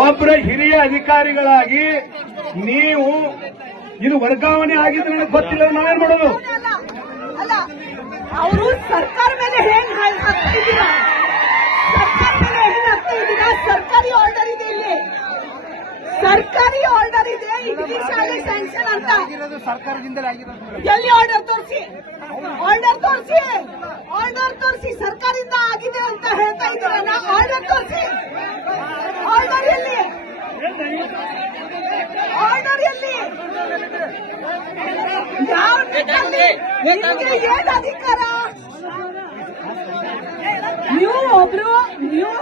ಒಬ್ಬರ ಹಿರಿಯ ಅಧಿಕಾರಿಗಳಾಗಿ ನೀವು ಇದು ವರ್ಗಾವಣೆ ಆಗಿದ್ರೆ ನನಗೆ ಗೊತ್ತಿಲ್ಲ ನಾವೇನ್ ಮಾಡೋದು? ಅವರು ಸರ್ಕಾರ ಮೇಲೆ ಸರ್ಕಾರ ಮೇಲೆ ಹೆಂಗ್ ಹಾಕ್ತಾ ಇದ್ದೀರಾ ಸರ್ಕಾರಿ ಆರ್ಡರ್ ಇದೆ ಇಲ್ಲಿ. ಸರ್ಕಾರಿ ಆರ್ಡರ್ ಇದೆ ಇಡೀ ಶಾಲೆ ಸ್ಯಾಂಕ್ಷನ್ ಅಂತ. ಸರ್ಕಾರದಿಂದಲೇ ಆಗಿರೋದು. ಎಲ್ಲಿ ಆರ್ಡರ್ ತೋರಿಸಿ? ಆರ್ಡರ್ ತೋರಿಸಿ ಆರ್ಡರ್ ತೋರಿಸಿ ಸರ್ಕಾರದಿಂದ ಆಗಿದೆ ಅಂತ ಹೇಳ್ತಾ ಇದ್ದೀರಲ್ಲ ಆರ್ಡರ್ ತೋರಿಸಿ ಆರ್ಡರ್ ಎಲ್ಲಿ ಆರ್ಡರ್ ಎಲ್ಲಿ ಯಾವ ನಿಟ್ಟಿನಲ್ಲಿ? ನಿಮ್ಗೆ ಅಧಿಕಾರ? ನೀವು ಒಬ್ರು ನೀವು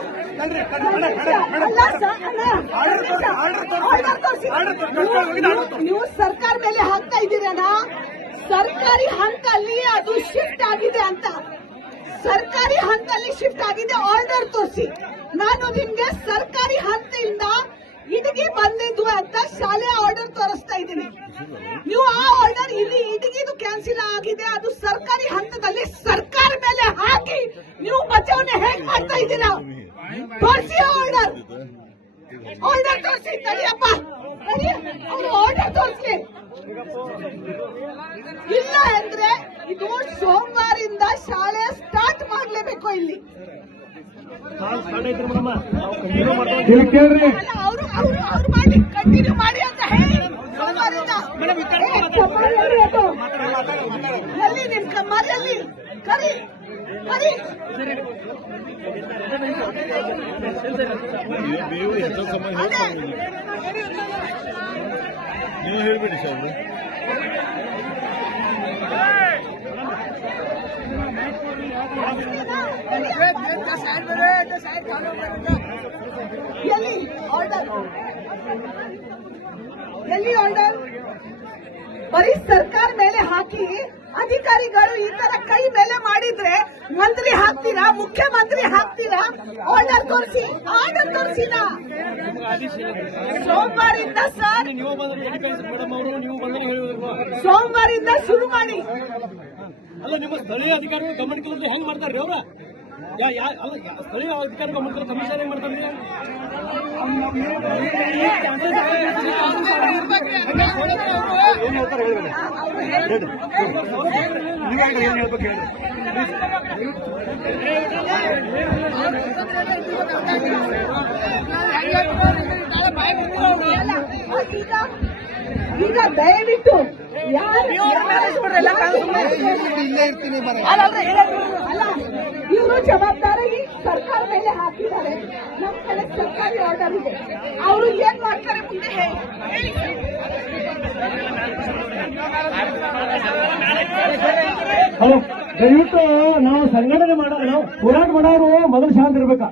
ನೀವು- ಸರ್ಕಾರ ಮೇಲೆ ಹಾಕ್ತಾ ಇದ್ದೀರಣ್ಣ ಸರ್ಕಾರಿ ಹಂತಲ್ಲಿ ಅದು ಶಿಫ್ಟ್ ಆಗಿದೆ ಅಂತ. ಸರ್ಕಾರಿ ಹಂತಲ್ಲಿ ಶಿಫ್ಟ್ ಆಗಿದೆ ಆರ್ಡರ್ ತೋರಿಸಿ. ನಾನು ನಿಮ್ಗೆ ಸರ್ಕಾರಿ ಹಂತದಿಂದ ಇಟಗಿ ಬಂದಿದ್ದು ಅಂತ ಶಾಲೆ ಆರ್ಡರ್ ತೋರಿಸ್ತಾ ಇದ್ದೀನಿ ನೀವು ಆ ಆರ್ಡರ್ ಇಲ್ಲಿ ಇದು ಕ್ಯಾನ್ಸಲ್ ಆಗಿದೆ. ಅದು ಸರ್ಕಾರಿ ಹಂತದಲ್ಲಿ ಸರ್ಕಾರ ಮೇಲೆ ಹಾಕಿ ನೀವು ಬಚಾವಣೆ ಹೇಗ್ ಮಾಡ್ತಾ ಇದ್ದೀರಾ? ಆರ್ಡರ್ ಆರ್ಡರ್ ತೋರಿಸಿ, ತಡಿಯಪ್ಪ. ಆರ್ಡರ್ ತೋರಿಸಿ ಇಲ್ಲ ಅಂದ್ರೆ ಇದು ಸೋಮವಾರಿಂದ ಶಾಲೆ ಸ್ಟಾರ್ಟ್ ಮಾಡ್ಲೇಬೇಕು ಇಲ್ಲಿ ಕೇಳ್ರಿ ಅಲ್ಲ ಅವರು ಅವರು ಅವ್ರು ಮಾಡಿ ಕಂಟಿನ್ಯೂ ಮಾಡಿ ಅಂತ ಹೇಳಿ ಸೋಮವಾರಿಂದ ಏ, ಕಮ್ಮರ್ ಎಲ್ಲಿ ಅದು? ಎಲ್ಲಿ ನಿಮ್ ಕಮ್ಮರ್ ಎಲ್ಲಿ ಕರಿ ಕರಿ ನೀವು ಹೆಚ್ಚು ಸಮಯ ಅದೇ ನೀವು ಹೇಳ್ಬೇಡಿ ಸಾಹೇಬ್ರೆ ಎಲ್ಲಿ ಆರ್ಡರ್ ಎಲ್ಲಿ ಆರ್ಡರ್ ಬರೀ ಸರ್ಕಾರ ಮೇಲೆ ಹಾಕಿ ಅಧಿಕಾರಿಗಳು ಈ ತರ ಕೈ ಮೇಲೆ ಮಾಡಿದ್ರೆ ಮಂತ್ರಿ ಹಾಕ್ತೀರಾ ಮುಖ್ಯಮಂತ್ರಿ ಹಾಕ್ತೀರಾ? ಆರ್ಡರ್ ತೋರಿಸಿ ಆರ್ಡರ್ ತೋರಿಸಿದ? ಸೋಮವಾರಿಂದ ಸರ್ ಸೋಮವಾರಿಂದ ಶುರು ಮಾಡಿ. ಅಲ್ಲ ನಿಮ್ಮ ಸ್ಥಳೀಯ ಅಧಿಕಾರಿಗಳು ಗಮನಕ್ಕೆ ಹೆಂಗ್ ಮಾಡ್ತಾರ್ರಿ ಅವ್ರ? ಸ್ಥಳೀಯ ಅಧಿಕಾರಿ ಗಮನಕ್ಕೆ ಕಮಿಷನ್ ಹೆಂಗ್ ಮಾಡ್ತಾರ್ರಿ? ಏನ್ ಹೇಳ್ತಾರೆ ಹೇಳ್ಬೇಡಿ. ನೀವು ಏನ್ ಹೇಳ್ಬೇಕು ಹೇಳ್ರಿ. ಅಲ್ಲ, ಈಗ ಈಗ ದಯವಿಟ್ಟು ಯಾರು ಇಲ್ಲೇ ಇರ್ತೀನಿ ಮನೆ ಅಲ್ಲ ಇವರು ಜವಾಬ್ದಾರಿ ಸರ್ಕಾರ ಮೇಲೆ ಹಾಕಿದ್ದಾರೆ. ನಮ್ಮ ಕಡೆ ಸರ್ಕಾರಿ ಆರ್ಡರ್ ಇದೆ. ಅವರು ಏನ್ ಮಾಡ್ತಾರೆ ಮುಂದೆ ಹೇಳಿ. ಹಲೋ ದಯವಿಟ್ಟು ನಾವು ಸಂಘಟನೆ ಮಾಡ ನಾವು ಹೋರಾಟ ಮಾಡೋರು ಮೊದಲು ಶಾಂತ ಇರ್ಬೇಕಾ?